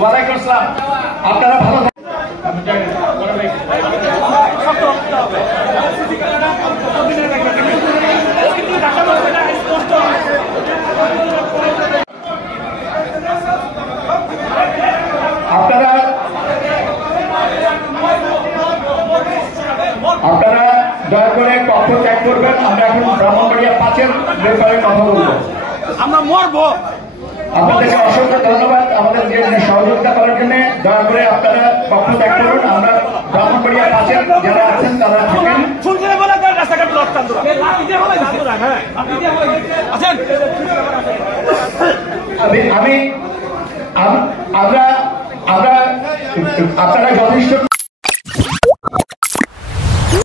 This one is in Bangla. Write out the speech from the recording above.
ওয়ালাইকুম আসসালাম। আপনারা ভালো আপনারা দয়া করে কক্ষ ত্যাগ করবেন। আমরা এখন ব্রাহ্মণবাড়িয়া 5-এর ব্যাপারে কথা বলবো। আমরা মরবো। আপনাদেরকে অসংখ্য ধন্যবাদ আমাদের সহযোগিতা করার জন্য। দয়া করে আপনারা কক্ষ ত্যাগ করুন। আমরা ব্রাহ্মণবাড়িয়া 5-এর যারা আছেন তারা থাকেন। আপনারা যথেষ্ট